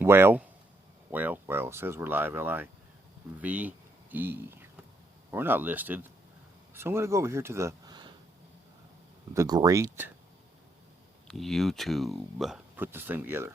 Well, well, it says we're live, Live. We're not listed. So I'm going to go over here to the great YouTube. Put this thing together.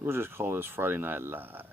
We'll just call this Friday Night Live.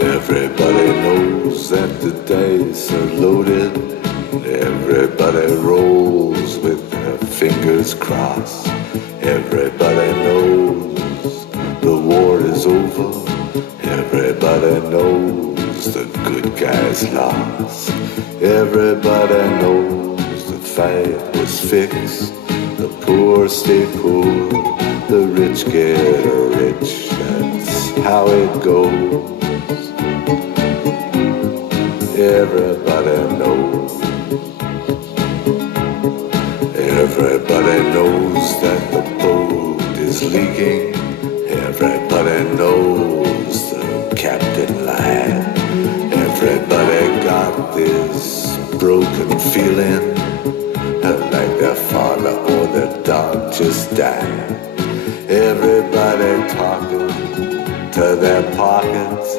Everybody knows that the dice are loaded. Everybody rolls with their fingers crossed. Everybody knows the war is over. Everybody knows the good guys lost. Everybody knows the fight was fixed. The poor stay poor, the rich get rich. That's how it goes. Everybody knows. Everybody knows that the boat is leaking. Everybody knows the captain lied. Everybody got this broken feeling like their father or their dog just died. Everybody talking to their pockets.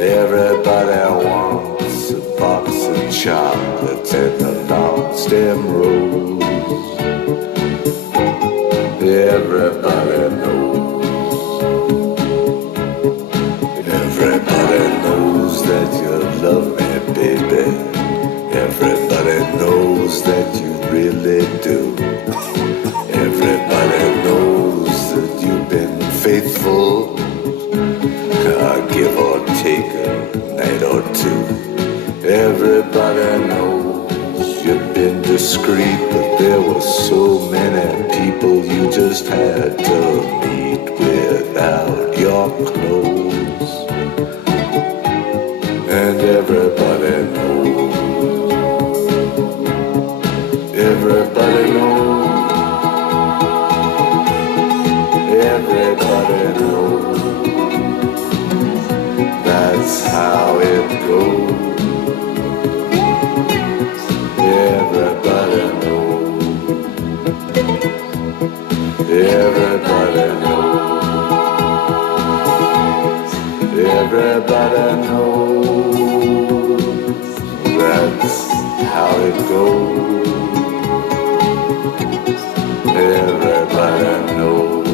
Everybody wants a box of chocolates and a long stem rose. Everybody knows. Everybody knows that you love me, baby. Everybody knows that you really do. Everybody knows that you've been faithful. Give or take a night or two. Everybody knows you've been discreet, but there were so many people you just had to meet without your clothes. And everybody knows. Everybody knows. Everybody knows. That's how it goes. Everybody knows. Everybody knows. Everybody knows. That's how it goes. Everybody knows.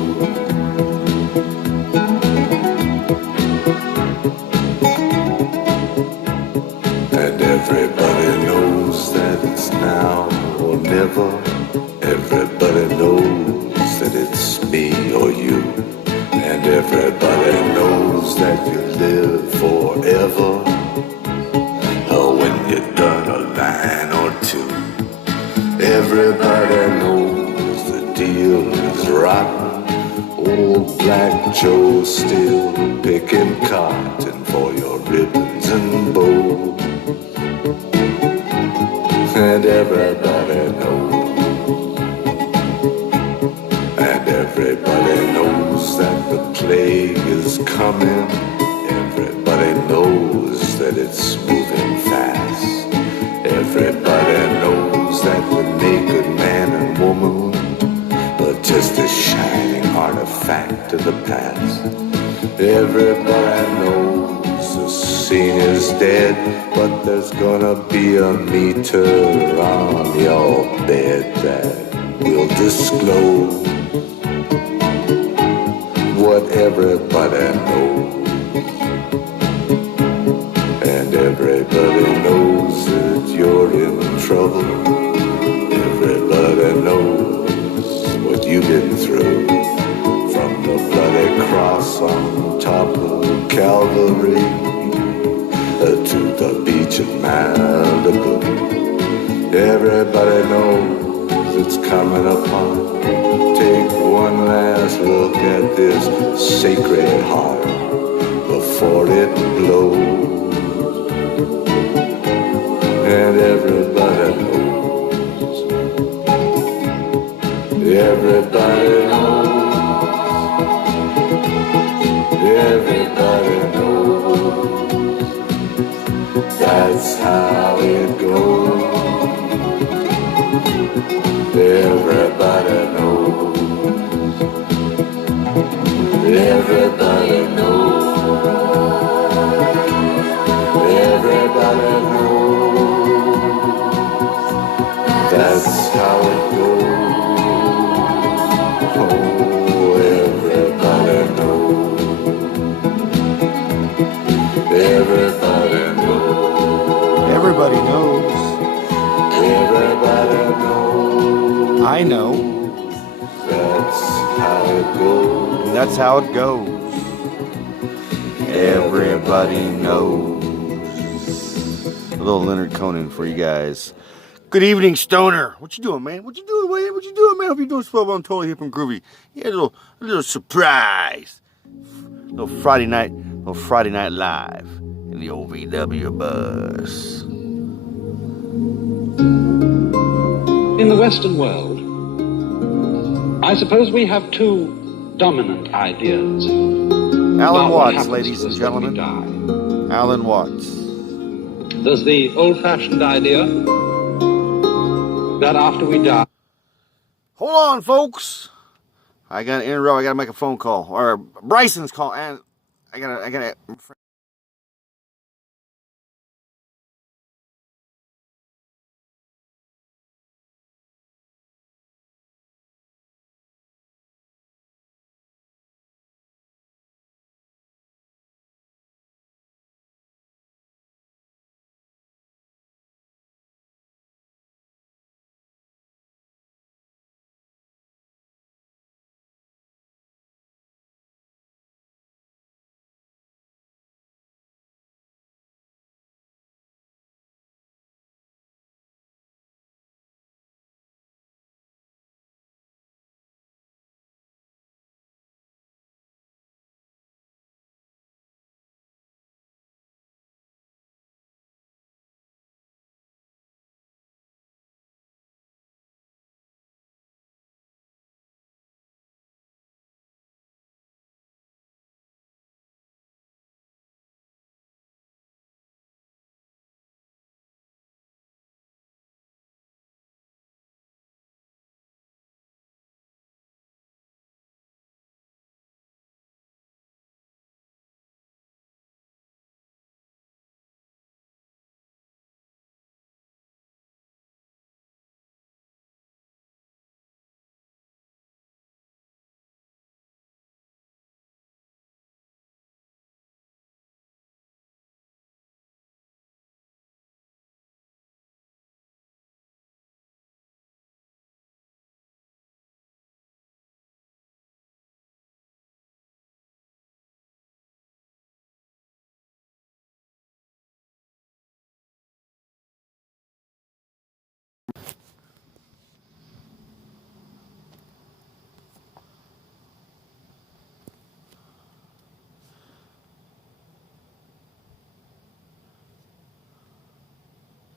Everybody knows that it's now or never. Everybody knows that it's me or you. And everybody knows that you live forever. Or when you're done a line or two. Everybody knows the deal is rotten. Old Black Joe still picking cotton for your ribbons and bows. And everybody knows. Everybody knows that the plague is coming. Everybody knows that it's moving fast. Everybody knows that the naked man and woman are just a shining artifact of the past. Everybody knows the scene is dead, but there's gonna be a meter on your bed that will disclose what everybody knows. And everybody knows that you're in trouble. Everybody knows what you've been through. From the bloody cross on top of Calvary to the beach of Malibu. Everybody knows it's coming upon. Take one last look at this sacred heart before it blows. And everybody knows. Everybody knows. Everybody knows. That's how it goes. Everybody knows. Everybody knows. Everybody knows. That's how it goes. Oh, everybody knows. Everybody knows. Everybody knows. Everybody knows. I know. That's how it goes. And that's how it goes. Everybody knows. A little Leonard Cohen for you guys. Good evening, Stoner. What you doing, man? What you doing, man? What you doing, man? Hope you're doing swell. I'm totally hip and groovy. Yeah, a little surprise. Little Friday night live in the old VW bus. In the Western world, I suppose we have two dominant ideas. Alan about what Watts, happens ladies to and us when we gentlemen. die. Alan Watts. There's the old-fashioned idea that after we die, Hold on, folks. I gotta interrupt. I gotta make a phone call, or Bryson's call, and I gotta.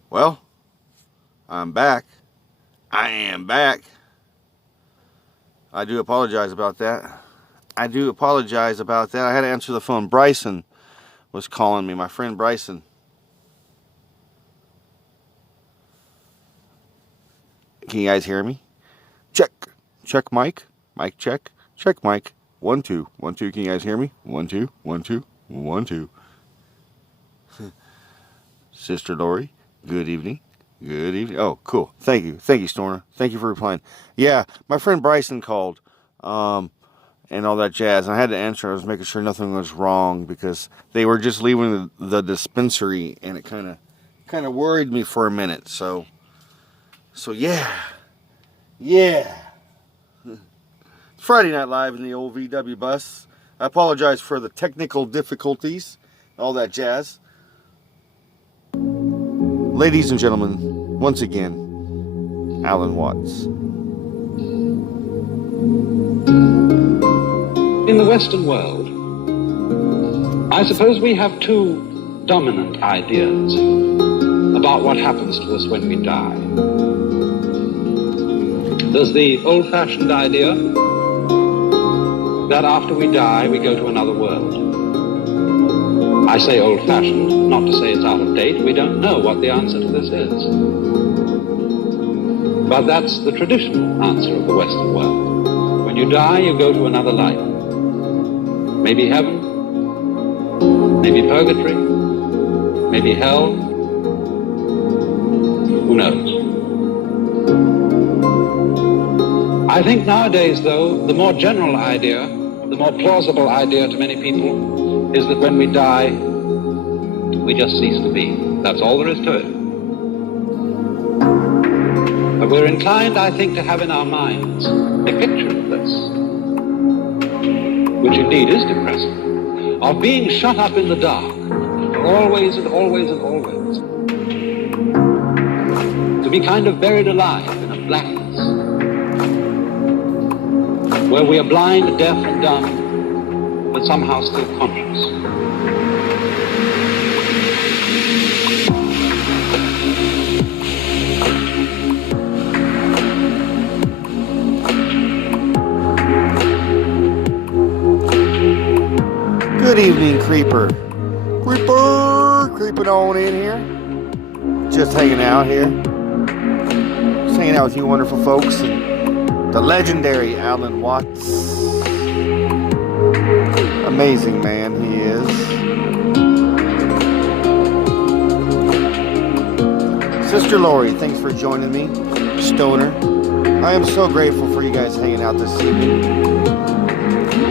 Well, I'm back. I am back. I do apologize about that. I had to answer the phone. Bryson was calling me. My friend Bryson. Can you guys hear me? Check. Check mic. Mic check. Check mic. 1 2 1 2. Can you guys hear me? 1 2 1 2 1 2. Sister Lori, good evening. Good evening. Oh, cool. Thank you, Stormer. Thank you for replying. Yeah, my friend Bryson called, and all that jazz. And I had to answer. I was making sure nothing was wrong because they were just leaving the dispensary, and it kind of worried me for a minute. So yeah. Friday Night Live in the old VW bus. I apologize for the technical difficulties, all that jazz. Ladies and gentlemen, once again, Alan Watts. In the Western world, I suppose we have two dominant ideas about what happens to us when we die. There's the old-fashioned idea that after we die, we go to another world. I say old-fashioned, not to say it's out of date. We don't know what the answer to this is. But that's the traditional answer of the Western world. When you die, you go to another life. Maybe heaven, maybe purgatory, maybe hell. Who knows? I think nowadays, though, the more general idea, the more plausible idea to many people is that when we die, we just cease to be. That's all there is to it. But we're inclined, I think, to have in our minds a picture of this, which indeed is depressing, of being shut up in the dark for always and always and always. To be kind of buried alive in a blackness, where we are blind, deaf, and dumb, but somehow still conscious. Good evening, Creeper. Creeping on in here. Just hanging out here. Just hanging out with you wonderful folks. And the legendary Alan Watts. Amazing man he is. Sister Lori, thanks for joining me. Stoner. I am so grateful for you guys hanging out this evening.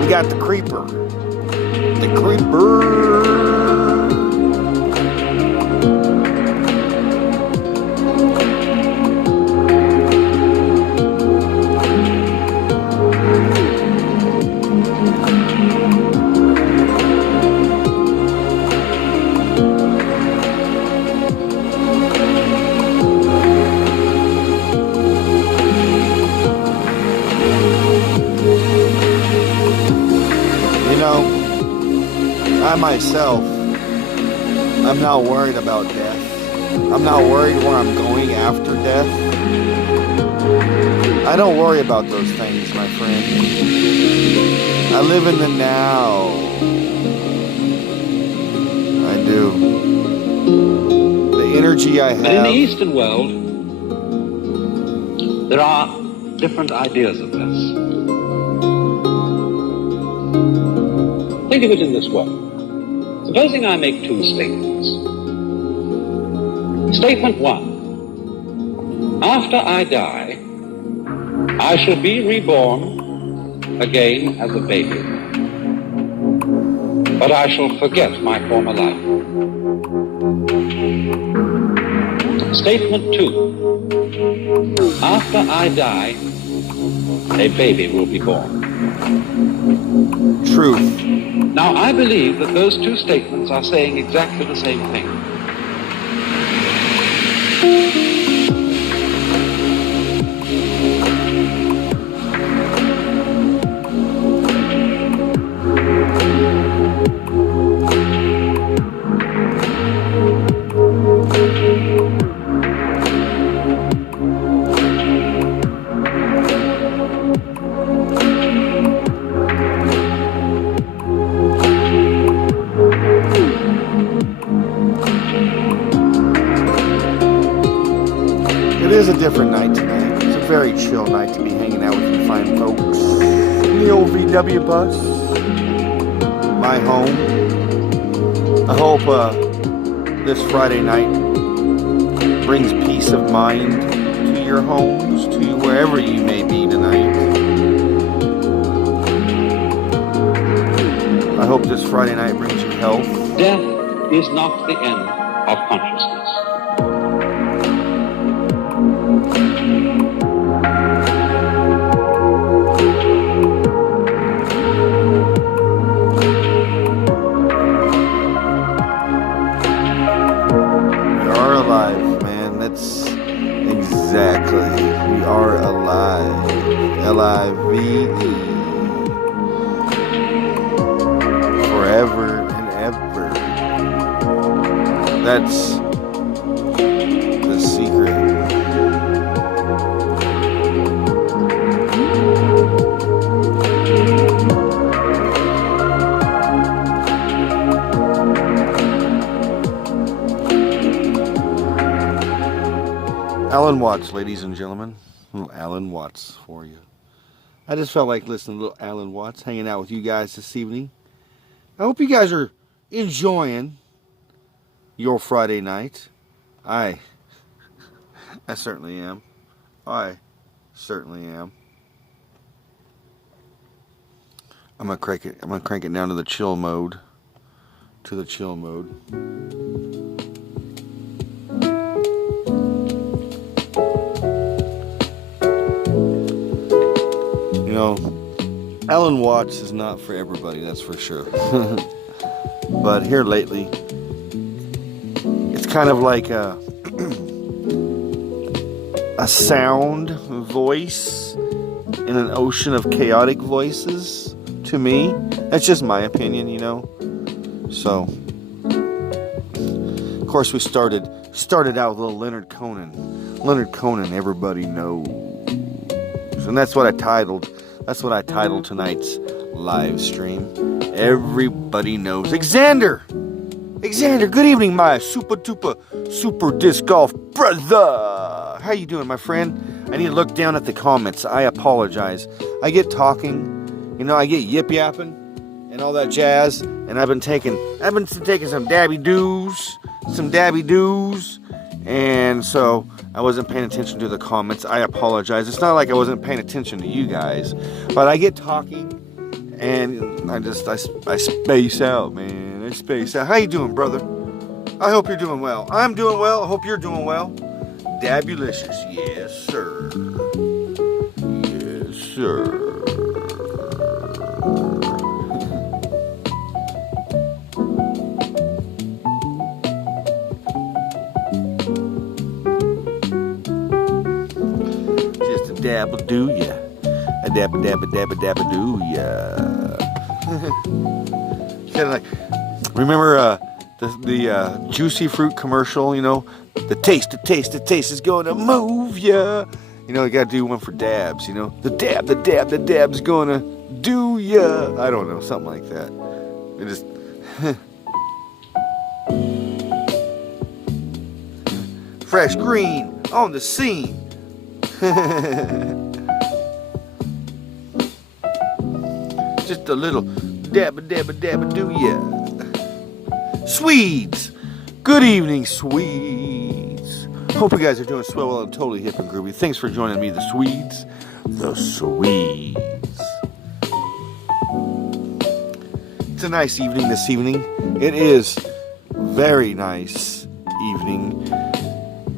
We got the Creeper. The Creeper. I myself, I'm not worried about death. I'm not worried where I'm going after death. I don't worry about those things, my friend. I live in the now. I do. The energy I have. But in the Eastern world, there are different ideas of this. Think of it in this way. Supposing I make two statements. Statement one. After I die, I shall be reborn again as a baby. But I shall forget my former life. Statement two. After I die, a baby will be born. Truth. Now, I believe that those two statements are saying exactly the same thing. hanging out with you fine folks in the old VW bus, my home. I hope this Friday night brings peace of mind to your homes, to wherever you may be tonight. I hope this Friday night brings you health. Death is not the end of consciousness. We are alive, man. That's exactly. We are alive. L-I-V-E. Forever and ever. That's the secret. Alan Watts, ladies and gentlemen. Little Alan Watts for you. I just felt like listening to little Alan Watts, hanging out with you guys this evening. I hope you guys are enjoying your Friday night. I certainly am. I certainly am. I'm gonna crank it down to the chill mode. To the chill mode. You know, Alan Watts is not for everybody, that's for sure. But here lately, it's kind of like a sound voice in an ocean of chaotic voices to me. That's just my opinion, you know. So, of course, we started out with little Leonard Cohen. Leonard Cohen, everybody knows. And that's what I titled tonight's live stream. Everybody knows. Xander, good evening, my super disc golf brother. How you doing, my friend? I need to look down at the comments. I apologize. I get talking, you know, I get yip yapping and all that jazz, and I've been taking some dabby doos, and so I wasn't paying attention to the comments. I apologize. It's not like I wasn't paying attention to you guys, but I get talking and I space out, man. I space out. How you doing, brother? I hope you're doing well. I'm doing well. I hope you're doing well. Dabulicious. Yes, sir. Yes, sir. Dabba do ya, a dabba do ya. Kind of like, remember the juicy fruit commercial? You know, the taste is going to move ya. You know, you got to do one for dabs. You know, the dab's going to do ya. I don't know, something like that. It just. Fresh green on the scene. Just a little dabba do ya. Swedes, good evening, Swedes. Hope you guys are doing swell, well, and totally hip and groovy. Thanks for joining me, the Swedes. It's a nice evening this evening. It is very nice evening.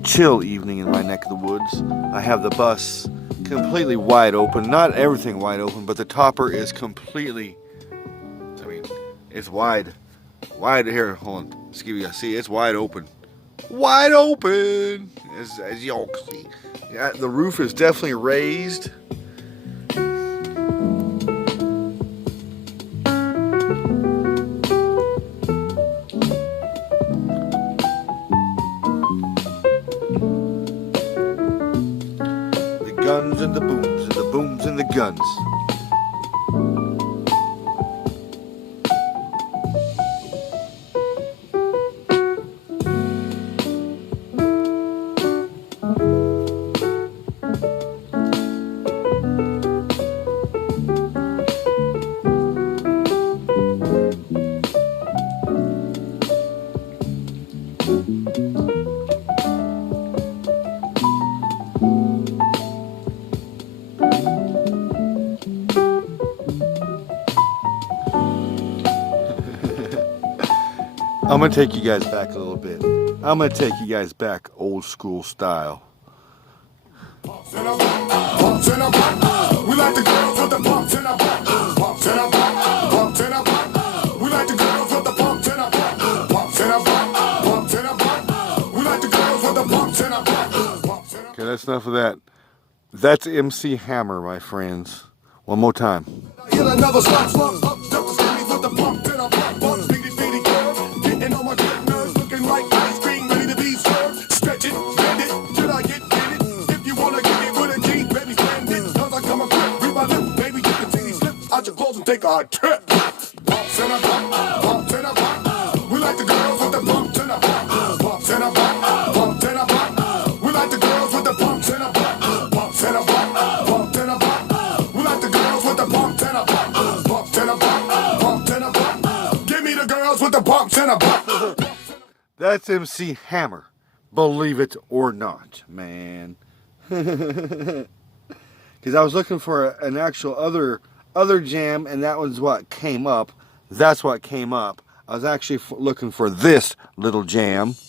Chill evening in my neck of the woods. I have the bus completely wide open. Not everything wide open, but the topper is completely, I mean, it's wide here. Hold on, let's give you a see. It's wide open, as y'all can see. Yeah, the roof is definitely raised. Guns and the booms, and the booms and the guns. I'm gonna take you guys back a little bit. I'm gonna take you guys back old school style. Pumps in a back, pumps in a back. We like the girls with the pumps in a back. Pumps in a back, pumps in a back. We like the girls with the pumps in a back. Pumps in a back, pumps in a back. We like the girls with the pumps in a back. Okay, that's enough of that. That's MC Hammer, my friends. One more time. Hit another slump, slump, up, jump the skinny with the pump in a back. Bump, speedy, speedy curve. Getting on my good nerves, looking like ice cream, ready to be served. Stretch it, bend it, till I get in it. If you wanna get it with a G, baby, stand it. Cause I come equipped, read my lips, baby, you can see me slip out your clothes and take a trip. Pumps in a back, pumps in a back. We like the girls with the pumps in a back. Pumps in a back, pumps in a back. We like the girls with the pumps in a back. Pumps in a back, pumps in a back. We like the girls with the pumps in a back. Pumps in a back, pumps in a back. Give me the girls with the pumps in a back. That's MC Hammer. Believe it or not, man. Because I was looking for an actual other jam, and that was what came up. That's what came up. I was actually looking for this little jam. So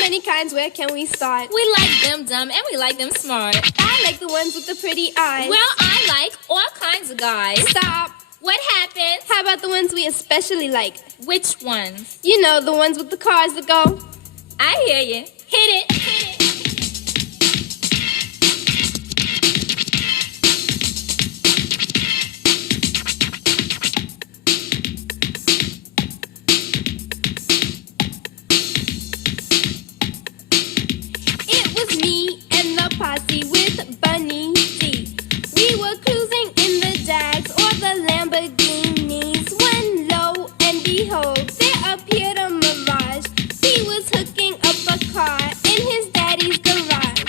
many kinds, where can we start? We like them dumb and we like them smart. I like the ones with the pretty eyes. Well, I like all kinds of guys. Stop. What happened? How about the ones we especially like? Which ones? You know, the ones with the cars that go. I hear you. Hit it. Hit it. It was me and the posse with Bunny D. We were cruising in the Jags or the Lamborghinis when lo and behold, there appeared a mirage. He was hooking up a car in his daddy's garage.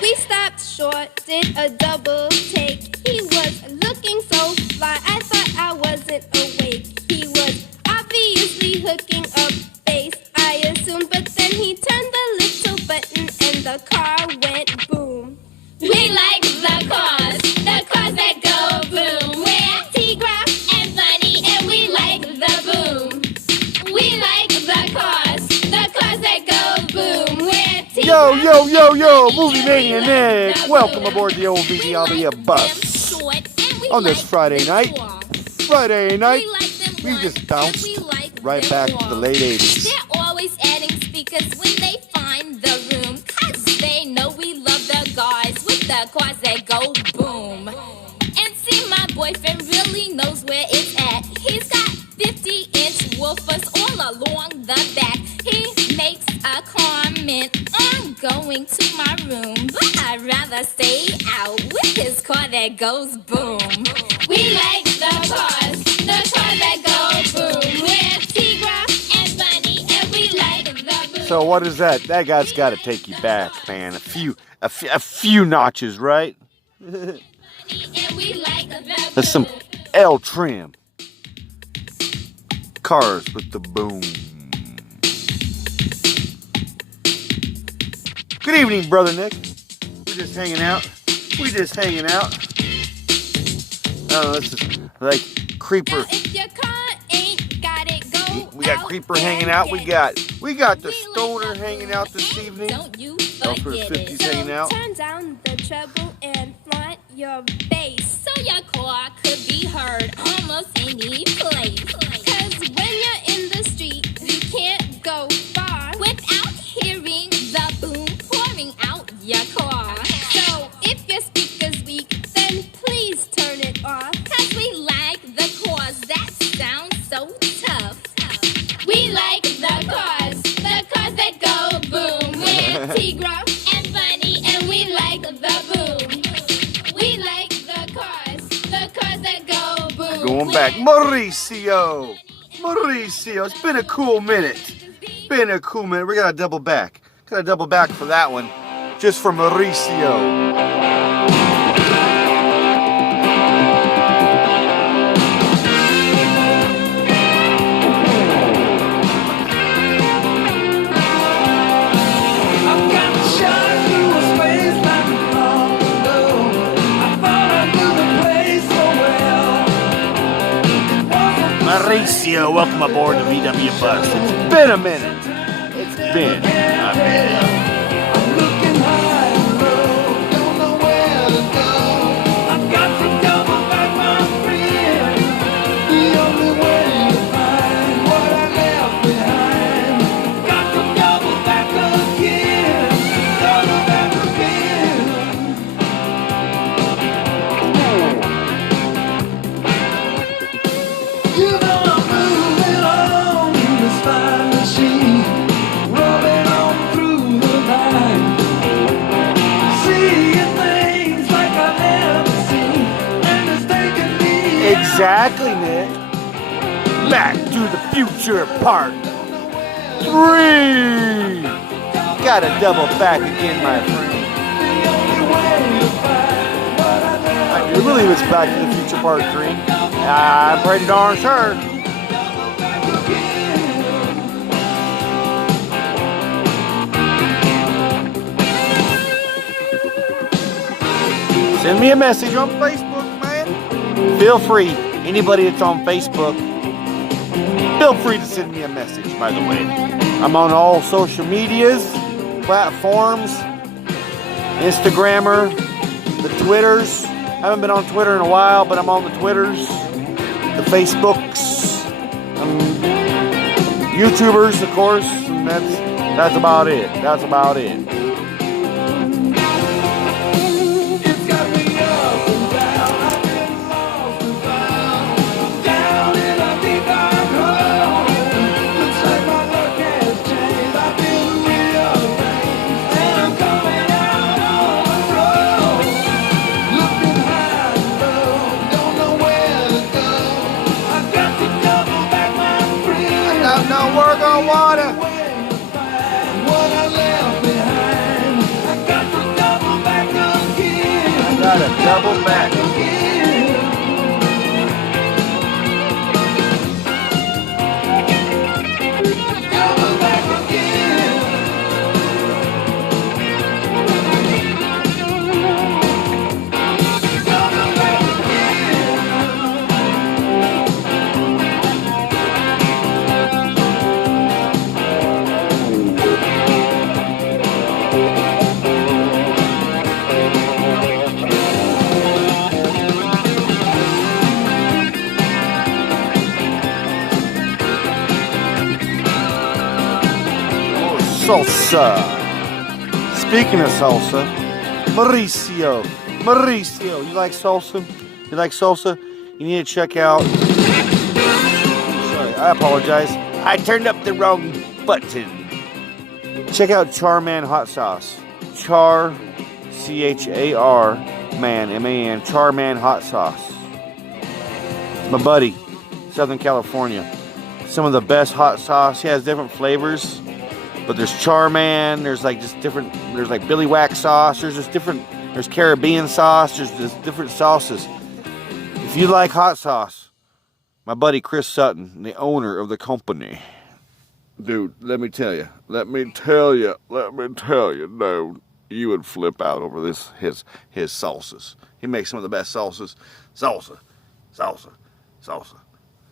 We stopped short, did a double take. He was looking so fly, I thought I wasn't awake. He was obviously hooking up bass, I assumed, but then he turned the little button and the car went boom. We like the cars that go boom. We're Tigra and Bunny and we like the boom. We like the cars that go boom. We're Tigra Yo, yo, yo, yo, and Movie Bunny, Mania and we Nick. like the Welcome boom. aboard the old We VDLB like bus. them short and we On this like Friday them night. tall. Friday night, We like them we ones just and bounced we like right them back to the all. late 80s. They're always adding speakers when they find the room, 'cause they know we love the guys with the cars that go boom. And see, my boyfriend really knows where it's at. He's got 50-inch woofers all along the back. He makes a comment on going to my room, but I'd rather stay out with his car that goes boom. We like the cars that go boom. We're Tigra and Bunny, and we like the boom. So what is that? That guy's got to take you back, man. A few notches, right? And we like the That's some boom. L trim. Cars with the boom. Good evening, Brother Nick. We're just hanging out. Oh, this is like Creeper. Now, if your car ain't got it, go We got out Creeper and hanging out. get We it. got the We like Stoner the hanging out this boom, evening. Don't you Alfred forget 50's it. hanging out. Turn down the treble and flaunt your bass. So your car could be heard almost any place. 'Cause when you're in the street, you can't go far Without hearing the boom pouring out your car. So if your speaker's weak, then please turn it off. 'Cause we like the cars that sound so tough. We like the cars that go boom. We're Tigra and Bunny, and we like the boom. We like the cars that go boom. Going back. Mauricio, it's been a cool minute. We gotta double back. For that one. Just for Mauricio. Mauricio, welcome aboard the VW bus. It's been a minute. It's been a minute. Exactly, Nick. Back to the Future Part 3. Got to double back again, my friend. I do believe it's Back to the Future Part 3. I'm pretty darn sure. Send me a message on Facebook, man. Feel free. Anybody that's on Facebook, feel free to send me a message, by the way. I'm on all social medias, platforms, Instagrammer, the Twitters. I haven't been on Twitter in a while, but I'm on the Twitters, the Facebooks, YouTubers, of course, and that's about it. That's about it. Water. Gotta double back. Salsa. Speaking of salsa, Mauricio, you like salsa? You like salsa? You need to check out. Sorry, I apologize. I turned up the wrong button. Check out Charman Hot Sauce. Char, C-H-A-R, man, M-A-N, Charman Hot Sauce. It's my buddy, Southern California. Some of the best hot sauce. He has different flavors. But there's Charman, there's like just different, there's like Billy Wax sauce, there's just different, there's Caribbean sauce, there's just different sauces. If you like hot sauce, my buddy Chris Sutton, the owner of the company, dude, let me tell you, no, you would flip out over his salsas. He makes some of the best salsas. Salsa.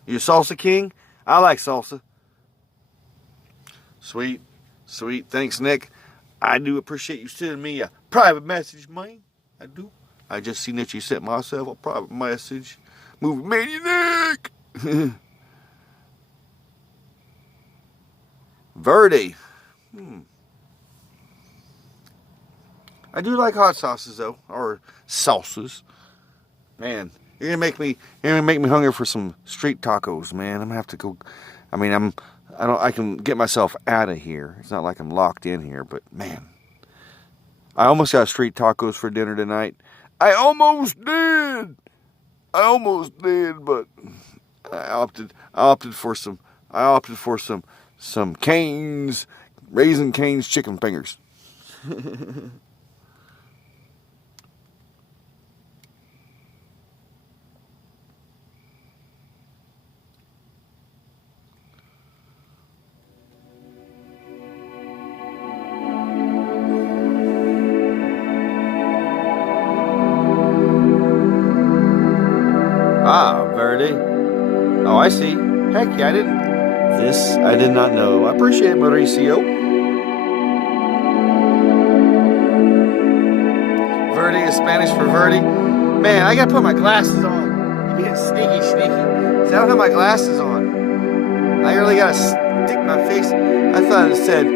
You a salsa king? I like salsa. Sweet. Thanks, Nick. I do appreciate you sending me a private message, man. I do. I just seen that you sent myself a private message. Movie Maniac. Verde. I do like hot sauces though, or salsas. Man, you're gonna make me hungry for some street tacos, man. I'm gonna have to go. I mean, I can get myself out of here. It's not like I'm locked in here, but man, I almost got street tacos for dinner tonight. I almost did, but I opted for some Cane's, Raising Cane's chicken fingers. Ah, Verde. Oh, I see. Heck yeah, I did not know. I appreciate it, Mauricio. Verde is Spanish for Verde. Man, I gotta put my glasses on. You're being sneaky. See, I don't have my glasses on. I really gotta stick my face. I thought it said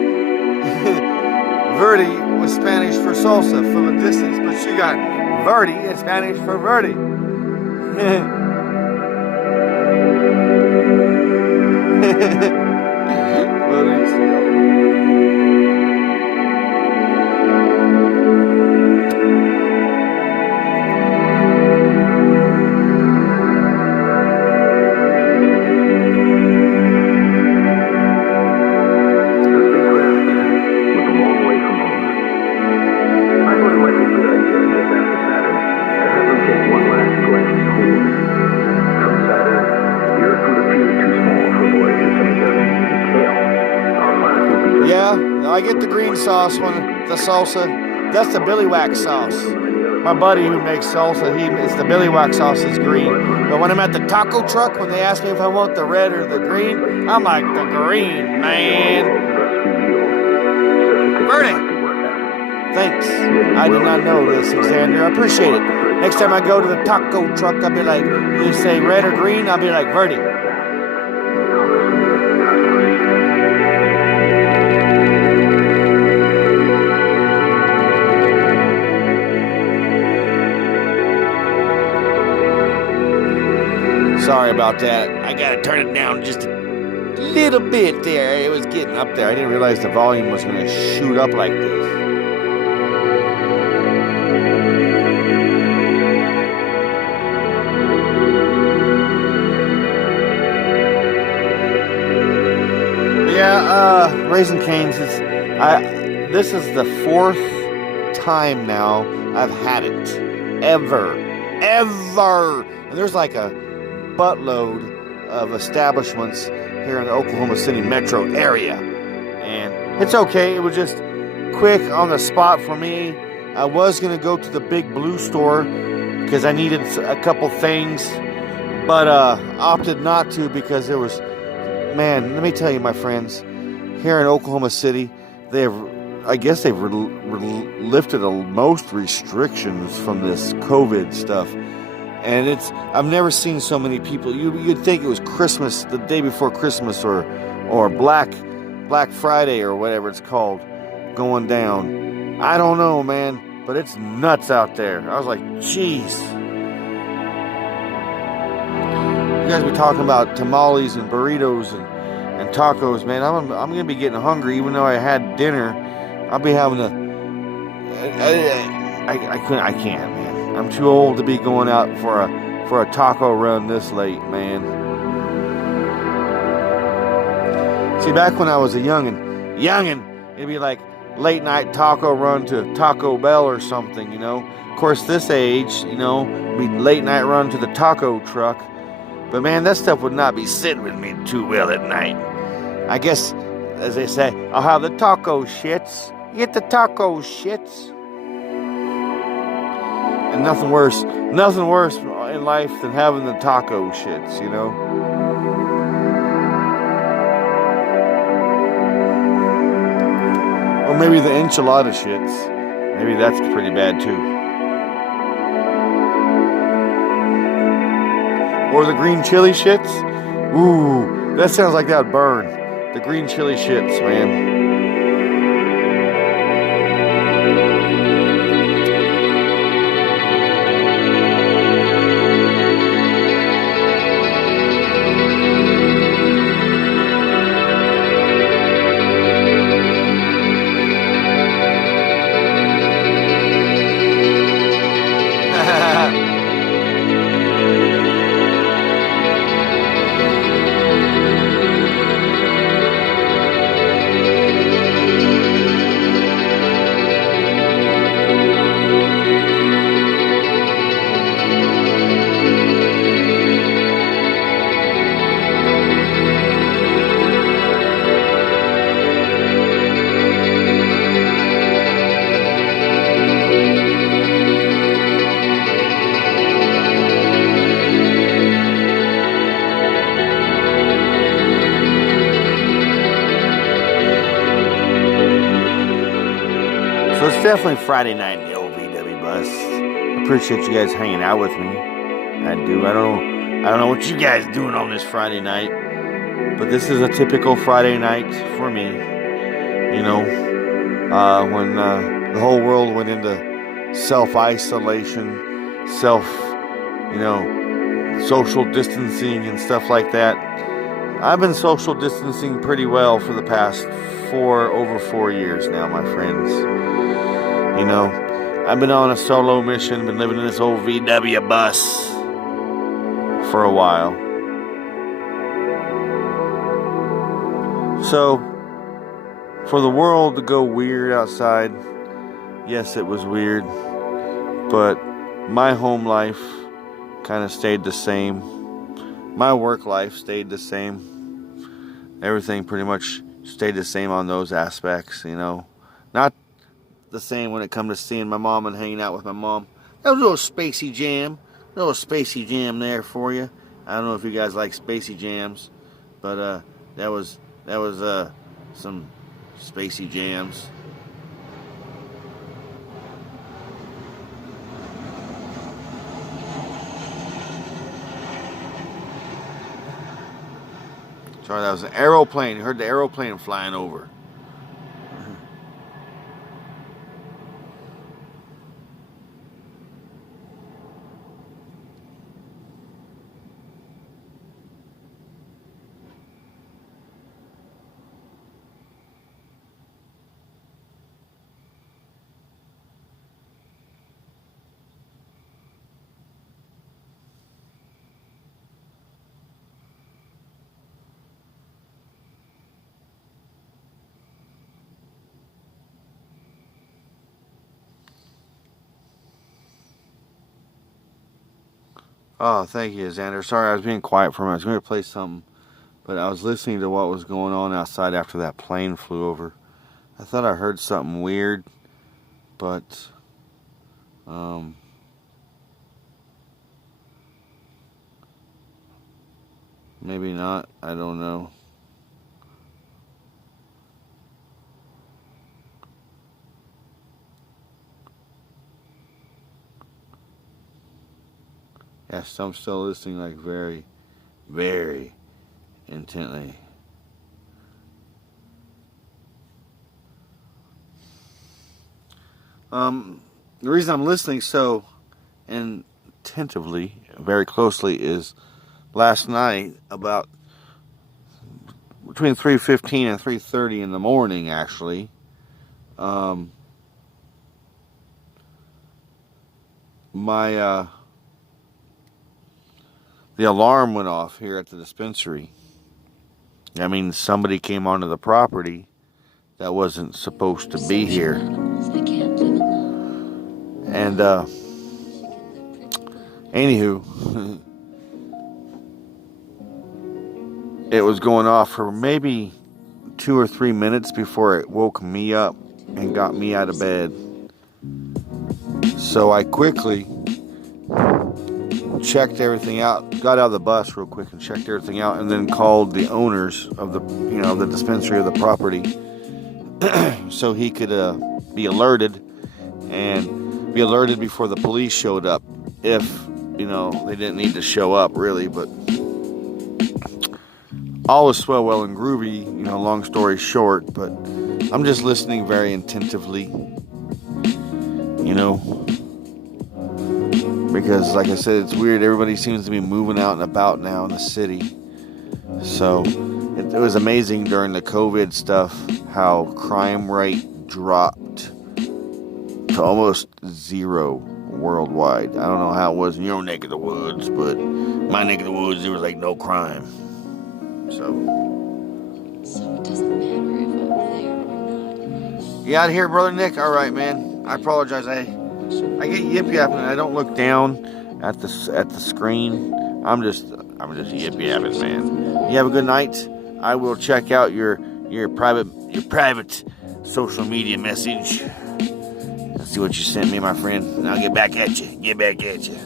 Verde was Spanish for salsa from a distance, but she got Verde in Spanish for Verde. I get the green sauce one, the salsa. That's the Billy Wax sauce. My buddy who makes salsa, it's the Billy Wax sauce is green. But when I'm at the taco truck, when they ask me if I want the red or the green, I'm like, the green, man. Verde. Thanks. I did not know this, Xander. I appreciate it. Next time I go to the taco truck, I'll be like, you say red or green, I'll be like, Verde. Sorry about that. I gotta turn it down just a little bit there. It was getting up there. I didn't realize the volume was gonna shoot up like this. Yeah, Raising Cane's. This is the 4th time now I've had it. Ever. And there's like a buttload of establishments here in the Oklahoma City metro area, and it's okay. It was just quick on the spot for me. I was gonna go to the Big Blue store because I needed a couple things, but opted not to because there was, man, let me tell you, my friends, here in Oklahoma City, I guess they've lifted most restrictions from this COVID stuff. And I've never seen so many people. You'd think it was Christmas, the day before Christmas, or Black Friday or whatever it's called, going down. I don't know, man, but it's nuts out there. I was like, jeez. You guys be talking about tamales and burritos and tacos, man. I'm gonna be getting hungry, even though I had dinner. I'll be having I can't, man. I'm too old to be going out for a taco run this late, man. See, back when I was a youngin', it'd be like late night taco run to Taco Bell or something, you know. Of course, this age, you know, be late night run to the taco truck. But man, that stuff would not be sitting with me too well at night. I guess, as they say, I'll have the taco shits. Get the taco shits. And nothing worse in life than having the taco shits, you know. Or maybe the enchilada shits. Maybe that's pretty bad too. Or the green chili shits. Ooh, that sounds like that would burn. The green chili shits, man. definitely Friday night in the old VW bus. I appreciate you guys hanging out with me. I do. I don't know what you guys doing on this Friday night, but this is a typical Friday night for me. You know, when the whole world went into self-isolation, social distancing and stuff like that. I've been social distancing pretty well for the past over 4 years now, my friends. You know, I've been on a solo mission, been living in this old VW bus for a while. So, for the world to go weird outside, yes, it was weird, but my home life kind of stayed the same. My work life stayed the same. Everything pretty much stayed the same on those aspects, you know. Not the same when it comes to seeing my mom and hanging out with my mom. That was a little spacey jam. A little spacey jam there for you. I don't know if you guys like spacey jams, but that was some spacey jams. Sorry, that was an aeroplane. You heard the aeroplane flying over. Oh, thank you, Xander. Sorry, I was being quiet for a minute. I was going to play something, but I was listening to what was going on outside after that plane flew over. I thought I heard something weird, but maybe not. I don't know. Yes, I'm still listening, like, very, very intently. The reason I'm listening so attentively, very closely, is last night, about between 3:15 and 3:30 in the morning, actually, the alarm went off here at the dispensary. I mean, somebody came onto the property that wasn't supposed to be here. And, anywho, it was going off for maybe 2 or 3 minutes before it woke me up and got me out of bed. So I quickly checked everything out, got out of the bus real quick and checked everything out, and then called the owners of the dispensary of the property so he could be alerted before the police showed up, if they didn't need to show up really. But all was swell, well and groovy, long story short. But I'm just listening very attentively, because, like I said, it's weird. Everybody seems to be moving out and about now in the city. So it was amazing during the COVID stuff how crime rate dropped to almost zero worldwide. I don't know how it was in your neck of the woods, but my neck of the woods, there was like no crime. So it doesn't matter if I'm there or not. You out of here, Brother Nick? All right, man. I apologize. I get yip-yapping and I don't look down at the screen. I'm just yip-yapping, man. You have a good night. I will check out your private social media message. Let's see what you sent me, my friend, and I'll get back at you.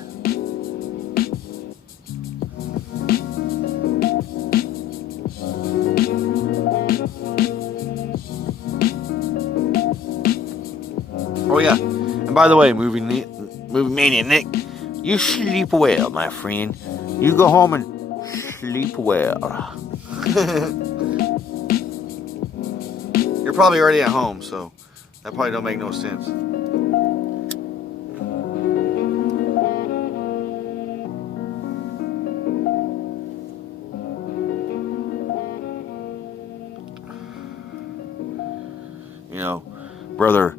for you. And by the way, Movie Mania Nick, you sleep well, my friend. You go home and sleep well. You're probably already at home, so that probably don't make no sense. You know, brother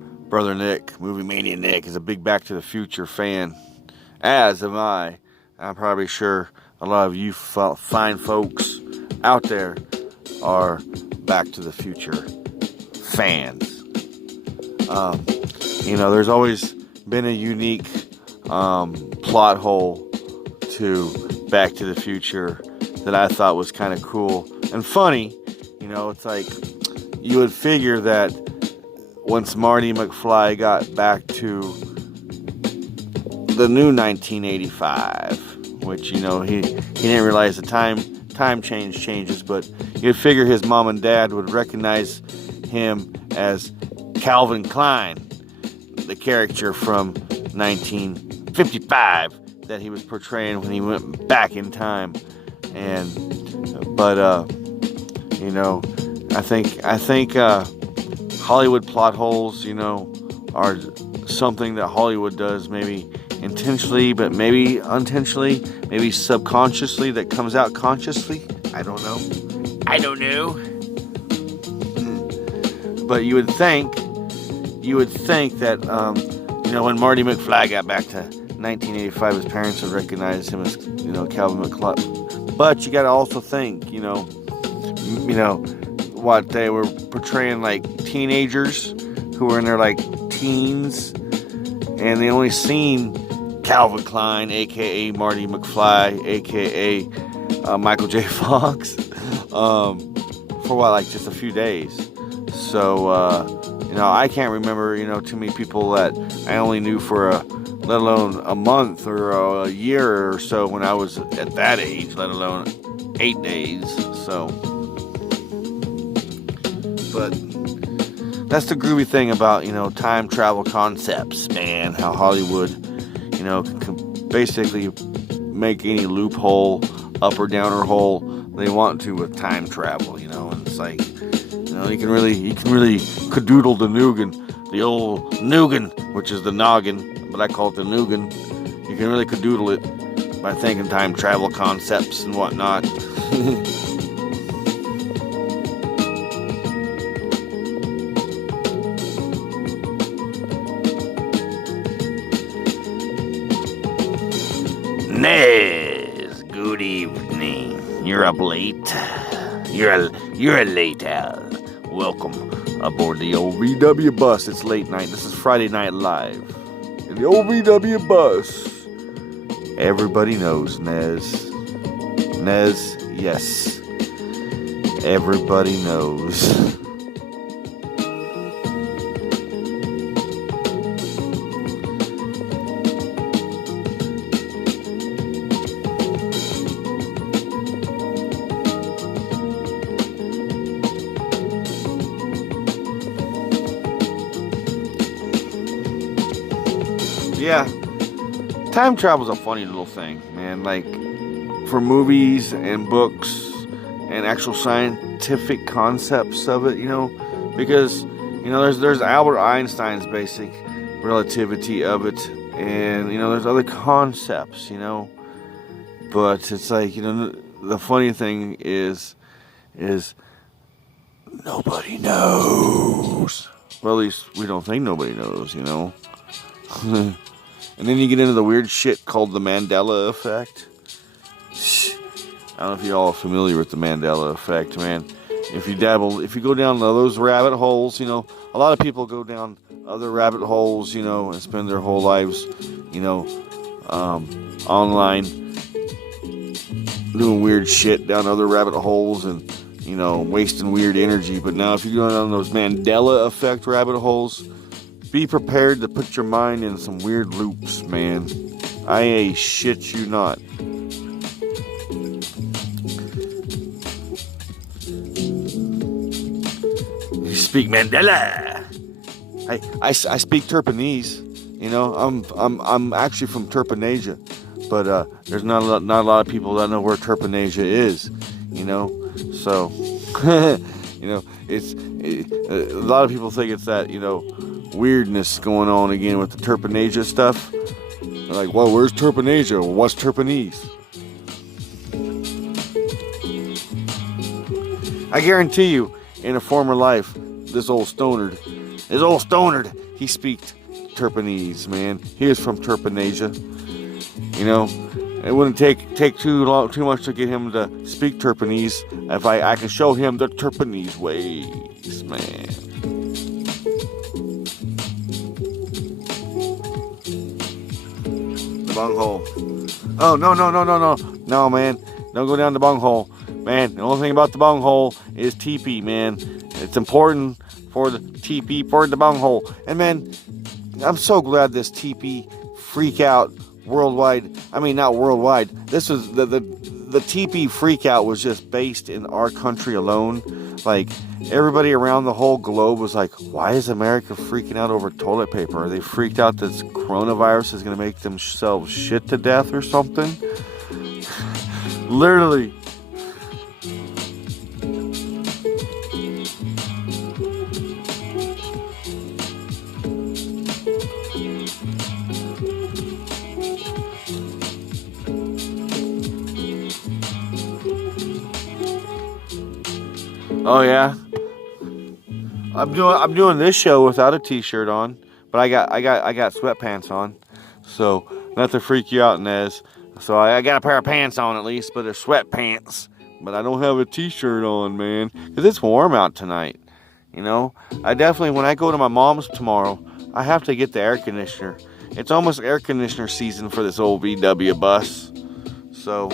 Nick, Movie Mania Nick, is a big Back to the Future fan, as am I. I'm probably sure a lot of you fine folks out there are Back to the Future fans. You know, there's always been a unique plot hole to Back to the Future that I thought was kind of cool and funny. You know, it's like you would figure that once Marty McFly got back to the new 1985, which, you know, he didn't realize the time changes, but you'd figure his mom and dad would recognize him as Calvin Klein, the character from 1955 that he was portraying when he went back in time. But you know, I think Hollywood plot holes, you know, are something that Hollywood does, maybe intentionally, but maybe unintentionally, maybe subconsciously, that comes out consciously. I don't know. But you would think that, you know, when Marty McFly got back to 1985, his parents would recognize him as, you know, Calvin McFly. But you got to also think, you know, what they were portraying, like teenagers who were in their like teens, and they only seen Calvin Klein, aka Marty McFly, aka Michael J. Fox, for what, like just a few days. So you know, I can't remember, you know, too many people that I only knew for let alone a month or a year or so when I was at that age, let alone 8 days. So, but that's the groovy thing about, you know, time travel concepts, man. How Hollywood, you know, can basically make any loophole, up or down or hole they want to with time travel, you know. And it's like, you know, you can really cadoodle the noggin, the old noggin, which is the noggin, but I call it the noggin. You can really cadoodle it by thinking time travel concepts and whatnot. Nez, good evening. You're up late. You're a late owl. Welcome aboard the old VW bus. It's late night. This is Friday Night Live. In the old VW bus. Everybody knows Nez. Nez, yes. Everybody knows. Yeah, time travel's a funny little thing, man. Like, for movies and books and actual scientific concepts of it, you know, because, you know, there's Albert Einstein's basic relativity of it, and, you know, there's other concepts, you know, but it's like, you know, the funny thing is nobody knows. Well, at least we don't think nobody knows, you know. And then you get into the weird shit called the Mandela effect. I don't know if you're all familiar with the Mandela effect, man. If you go down those rabbit holes, you know, a lot of people go down other rabbit holes, you know, and spend their whole lives, you know, online doing weird shit down other rabbit holes and, you know, wasting weird energy. But now if you go down those Mandela effect rabbit holes, be prepared to put your mind in some weird loops, man. I shit you not. You speak Mandela. I speak Turpanese. You know, I'm actually from Turpanasia, but there's not a lot of people that know where Turpanasia is. You know, so you know, a lot of people think it's that, you know, weirdness going on again with the Turpanasia stuff. They're like, well, where's Turpanasia? Well, what's Turpanese? I guarantee you, in a former life, this old stonard, he speaked Turpanese, man. He is from Turpanasia. You know, it wouldn't take too much to get him to speak Turpanese if I could show him the Turpanese ways, man. The bunghole. Oh, no, man. Don't go down the bunghole. Man, the only thing about the bunghole is teepee, man. It's important for the teepee, for the bunghole. And man, I'm so glad this teepee freak out worldwide. I mean, not worldwide. This was the teepee freak out was just based in our country alone. Like, everybody around the whole globe was like, why is America freaking out over toilet paper? Are they freaked out that coronavirus is going to make themselves shit to death or something? Literally. Oh yeah, I'm doing this show without a t-shirt on, but I got sweatpants on, so not to freak you out, Nez. So I got a pair of pants on at least, but they're sweatpants. But I don't have a t-shirt on, man, because it's warm out tonight. You know, I definitely, when I go to my mom's tomorrow, I have to get the air conditioner. It's almost air conditioner season for this old VW bus. So,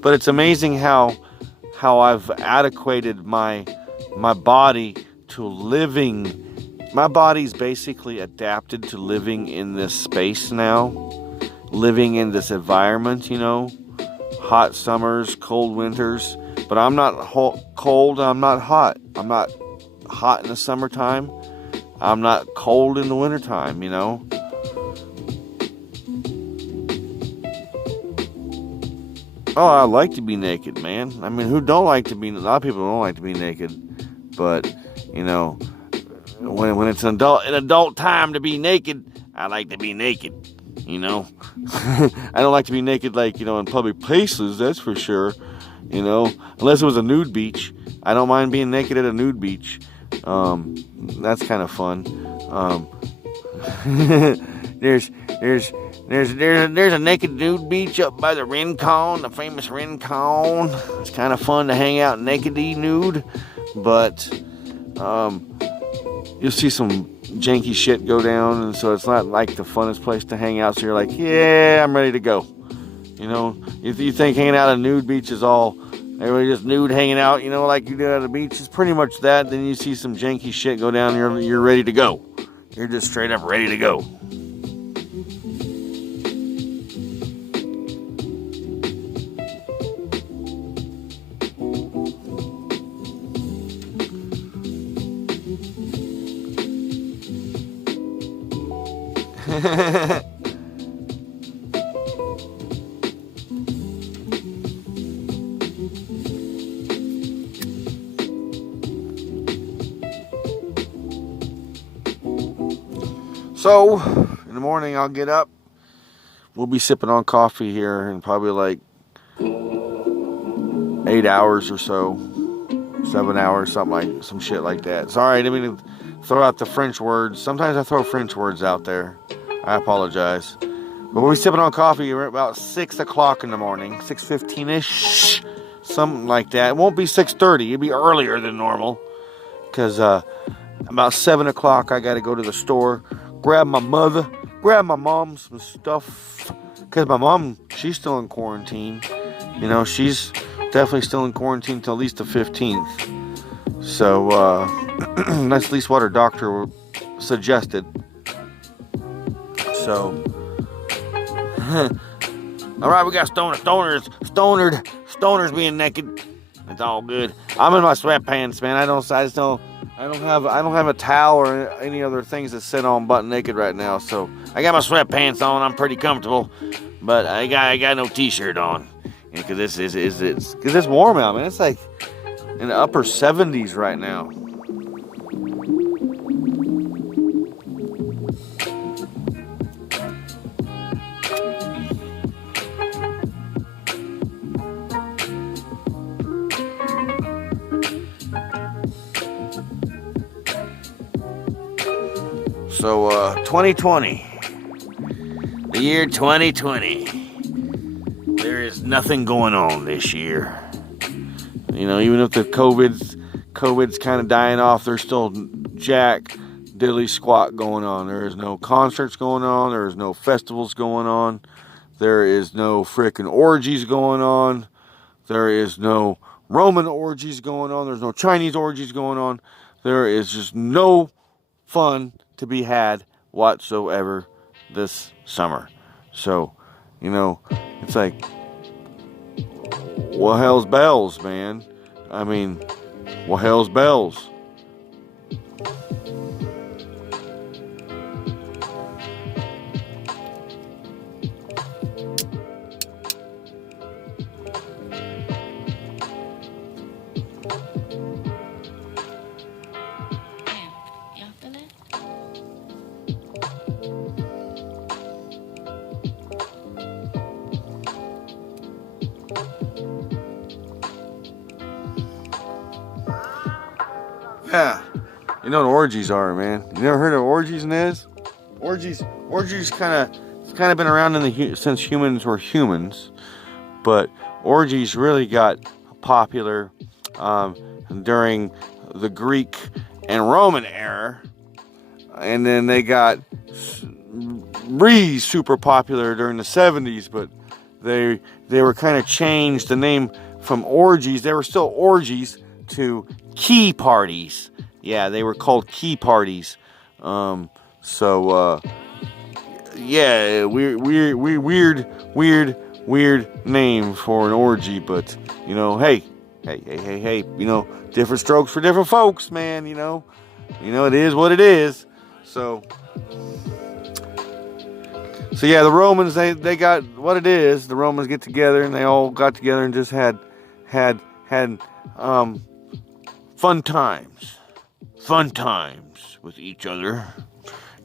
but it's amazing how I've adequated my body to living. My body's basically adapted to living in this space now, living in this environment, you know, hot summers, cold winters. But I'm not cold, I'm not hot. I'm not hot in the summertime. I'm not cold in the wintertime, you know. Oh, I like to be naked, man. I mean, who don't like to be? A lot of people don't like to be naked, but you know, when it's an adult time to be naked, I like to be naked. You know, I don't like to be naked, like, you know, in public places. That's for sure. You know, unless it was a nude beach. I don't mind being naked at a nude beach. That's kind of fun. There's a naked nude beach up by the Rincon, the famous Rincon. It's kind of fun to hang out naked-y nude, but you'll see some janky shit go down, and so it's not like the funnest place to hang out. So you're like, yeah, I'm ready to go. You know, if you think hanging out at a nude beach is all everybody just nude hanging out, you know, like you do at a beach, it's pretty much that. Then you see some janky shit go down, and you're ready to go. You're just straight up ready to go. So, in the morning I'll get up. We'll be sipping on coffee here in probably like 8 hours or so. 7 hours, some shit like that. Sorry, I didn't mean to throw out the French words. Sometimes I throw French words out there. I apologize. But we'll be sipping on coffee about 6 o'clock in the morning. 6:15-ish. Something like that. It won't be 6:30. It'll be earlier than normal. Because about 7 o'clock I got to go to the store. Grab my mom some stuff. Because my mom, she's still in quarantine. You know, she's definitely still in quarantine till at least the 15th. So, that's at least what her doctor suggested. So, alright, we got stoners being naked. It's all good. I'm in my sweatpants, man. I I don't have a towel or any other things to sit on butt naked right now. So I got my sweatpants on. I'm pretty comfortable, but I got no t-shirt on because it's warm out, man. It's like in the upper 70s right now. So 2020, the year 2020, there is nothing going on this year. You know, even if the COVID's kind of dying off, there's still jack diddly squat going on. There is no concerts going on. There is no festivals going on. There is no frickin' orgies going on. There is no Roman orgies going on. There's no Chinese orgies going on. There is just no fun to be had whatsoever this summer. So, you know, it's like, well, hell's bells, man. I mean, well, hell's bells. Y'all feel it? Yeah. You know what orgies are, man. You never heard of orgies, Nez? Orgies kind of been around since humans were humans, but orgies really got popular during the Greek and Roman era, and then they got super popular during the 70s, but they were kind of changed the name from orgies. They were still orgies to key parties. Yeah, they were called key parties. Yeah, weird name for an orgy, but you know, hey, you know, different strokes for different folks, man. You know, it is what it is. So yeah, the Romans they got what it is. The Romans get together and they all got together and just had fun times with each other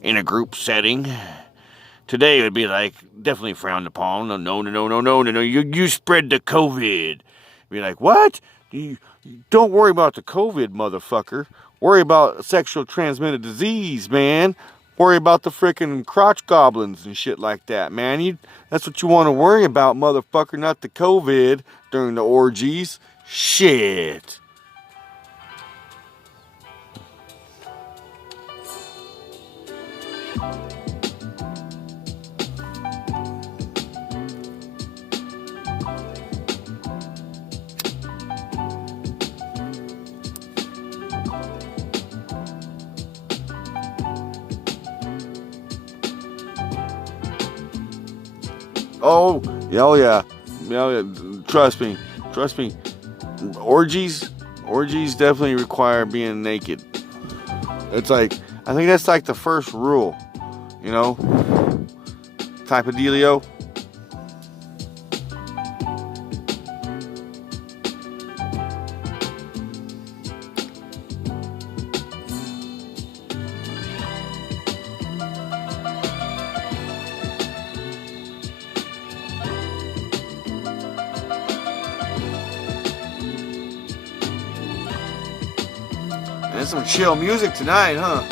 in a group setting. Today it would be like definitely frowned upon. No. You spread the COVID. Be like, what? You don't worry about the COVID, motherfucker. Worry about sexual transmitted disease, man. Worry about the freaking crotch goblins and shit like that, man. That's what you want to worry about, motherfucker, not the COVID during the orgies. Shit. Oh yeah. Trust me. Orgies definitely require being naked. It's like, I think that's like the first rule, you know, type of dealio. There's some chill music tonight, huh?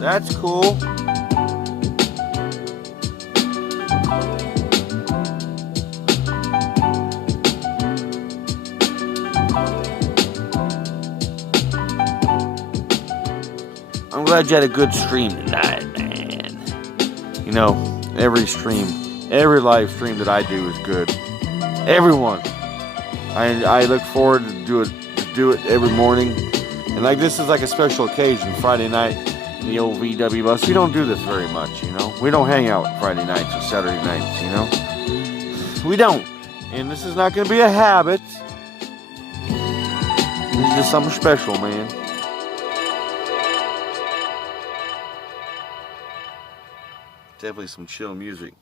That's cool. glad you had a good stream tonight, man. You know, every live stream that I do is good. Everyone. I look forward to do it every morning. And like this is like a special occasion, Friday night in the old VW bus. We don't do this very much, you know. We don't hang out Friday nights or Saturday nights, you know. We don't. And this is not going to be a habit. This is just something special, man. Definitely some chill music.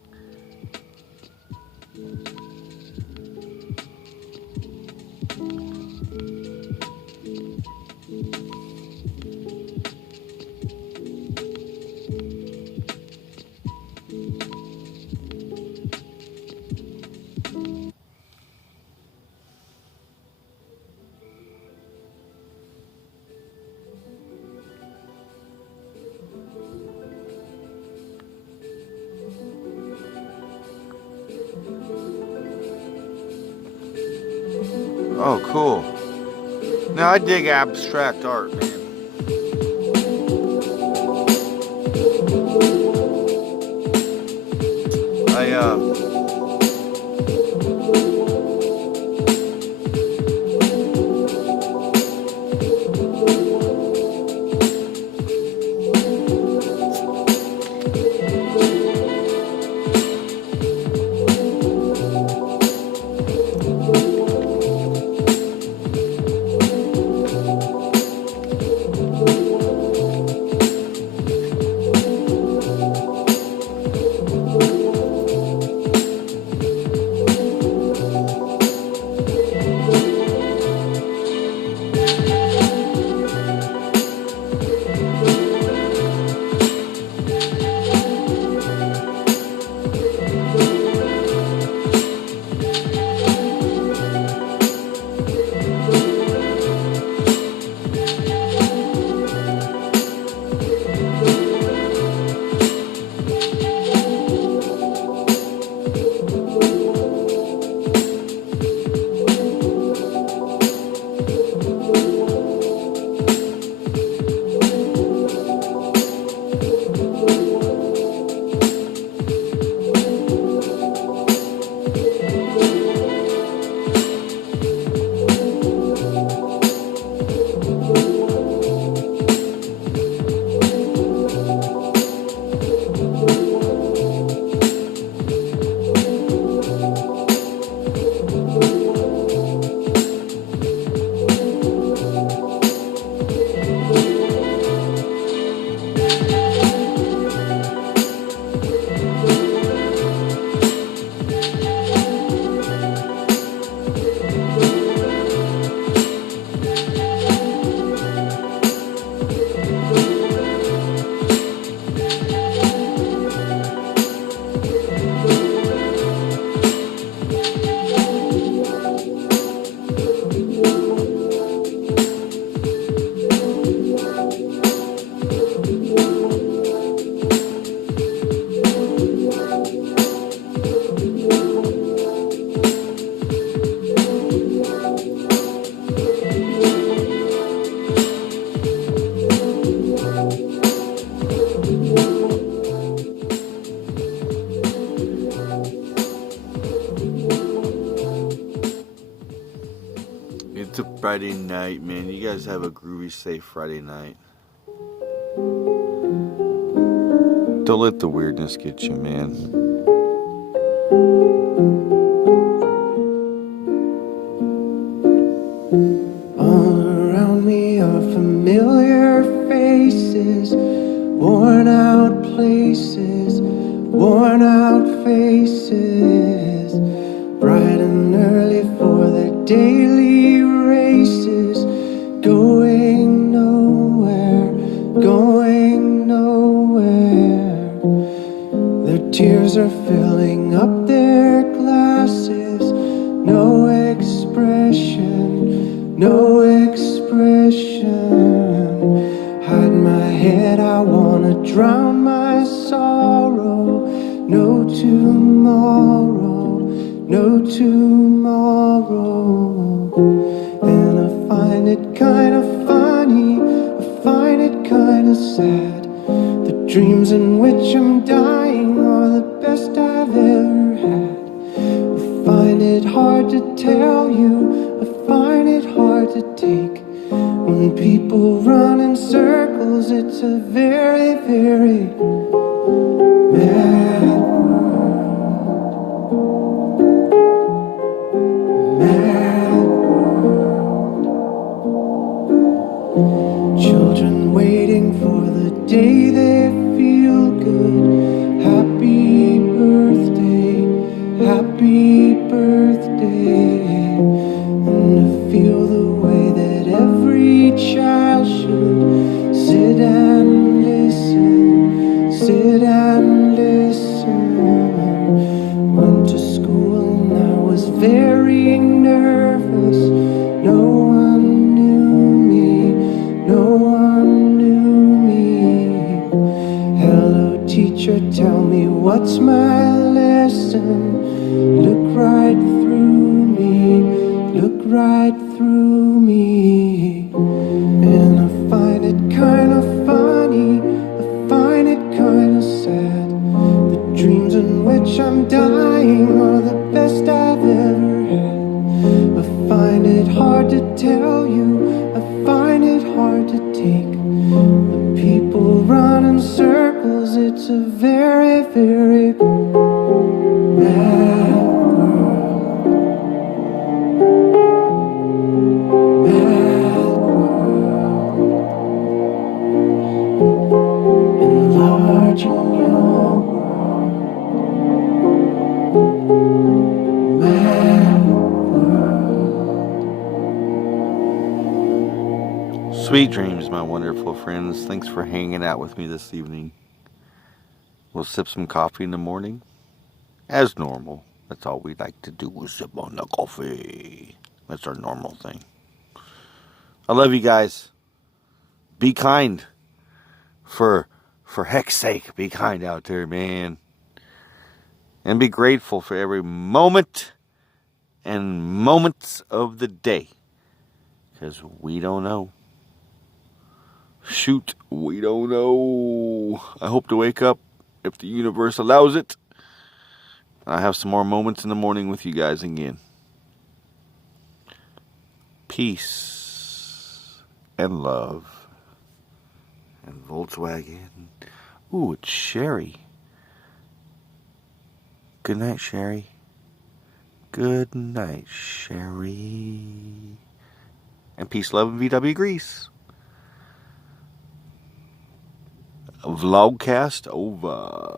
Oh, cool. Now, I dig abstract art, man. It's a Friday night, man. You guys have a groovy, safe Friday night. Don't let the weirdness get you, man. All around me are familiar faces, worn out places, worn out faces, bright and early for their daily races, going nowhere, going nowhere. Their tears are filling up their glasses, no expression, no expression. Hide my head, I wanna drown my sorrow. No tomorrow, no tomorrow. And I find it kinda funny, I find it kinda sad. hard to tell you, I find it hard to take. When people run in circles, it's a very, very mad world. Mad world. Children waiting for the day they feel good. Happy birthday, happy birthday. And to feel the way that every child should sit and listen, sit and listen. Went to school and I was very nervous. No one knew me, no one knew me. Hello teacher, tell me what's my lesson. Look right through me, look right through me. And I find it kind of funny, I find it kind of sad. The dreams in which I'm dying are the best I've ever had. I find it hard to tell you, I find it hard to take. The people run in circles, it's a very, very mad world. Mad world. Enlarging your world. Mad world. Sweet dreams, my wonderful friends. Thanks for hanging out with me this evening. We'll sip some coffee in the morning. As normal. That's all we like to do is sip on the coffee. That's our normal thing. I love you guys. Be kind. For heck's sake, be kind out there, man. And be grateful for every moment and moments of the day. Because we don't know. Shoot, we don't know. I hope to wake up, if the universe allows it, I have some more moments in the morning with you guys again. Peace and love. And Volkswagen. Ooh, it's Sherry. Good night, Sherry. Good night, Sherry. And peace, love, and VW Grease. Vlogcast over.